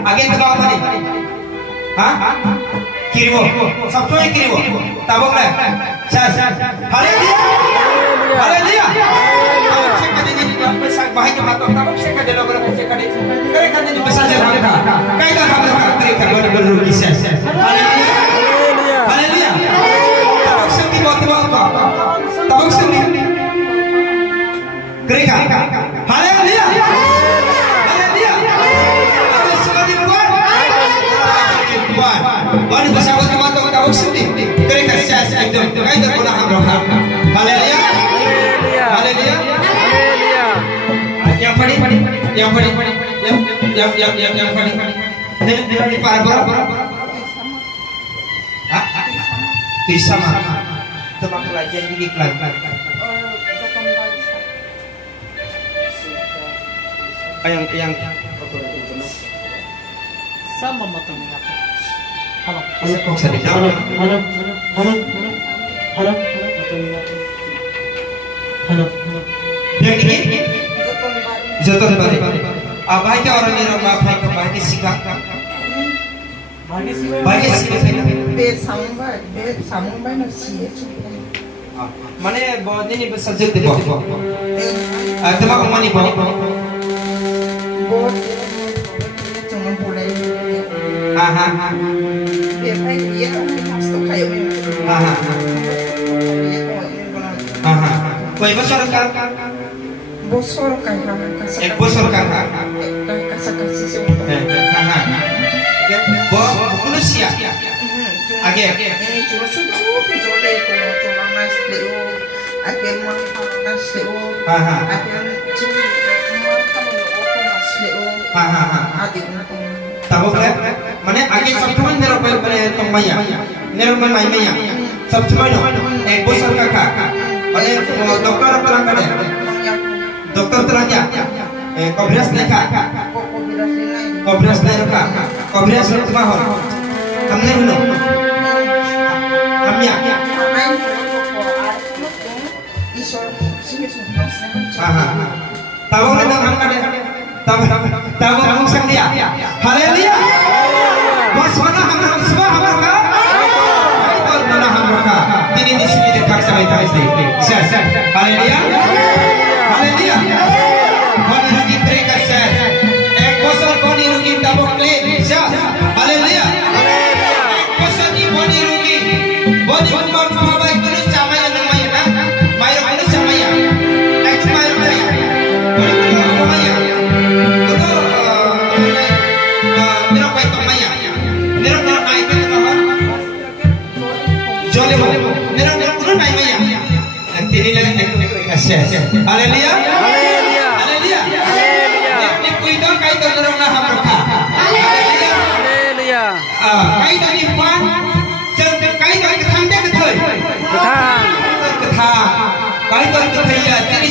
Agen tengah tadi, hah? Kiri wo, sabtu yang kiri wo, tabok lah. Haleluya, haleluya. Cek aja jadi besar bahaya mata, tabok cek aja logo cek aja. Mereka jadi besar jadi mereka. Kaitan mereka benar-benar kisah. Haleluya, haleluya. Tabok sendi bawa apa? Tabok sendi. Mereka, haleluya. Wani bersama teman-teman tabuk sendi. Mereka siasa itu, kaitan pernah hamroha. Haleluya, haleluya, haleluya. Yang paling, yang paling. Ini para. Hah? Bisa mah. Teman pelajaran di iklan. Yang sama matangnya. Halo. Kok sedih? Halo. Yang ini? Zoton bari. Apa aja orang yang apa ke bagi sikap? Bagi sikap. Sampai nasi. Mana bawa ini besar jadi bawa. Ada apa mana bawa? Bawa cuma boleh. Dia masuk kayak ini. Kau besar kan? Bosor kan? Bosor kan? Kasih semua. Bos siap. Age. Cuma sudah boleh cuma mas leo. Age mas leo. Age cuma kamu mas leo. Adik nak. Tahu kan? Mana age sabtuan neropai pada tongmaya. Neropai maimaya. Sabtuan no. Bosor kakak. Mana dokter terang kan? Dokter terangnya, kobras neka, kobras neka, kobras mahal, kamne huno, kamnya, tahu nggak tahu kamu sang dia, haleluya, mas mana hamra semua hamra, itu mana hamra, ini di sini dekat sama itu haleluya. Haleluya. Koni rugi mereka sah. Bosor koni rugi tabok clean. Haleluya. Bosor ni koni rugi. Boni umbar pabai kuni camaya namanya na. Mayro kuni camaya. Next mayro saya. Kuni kuni camaya. Betul. Nero kau camaya. Nero nero naik ke bawah. Jolly bo. Nero nero kuni naik maya. Nanti ni lagi mereka sah. Haleluya. Kay tadi pan, kay tadi ketang dia ketul. Ketang. Kay tadi ketul ya. Jadi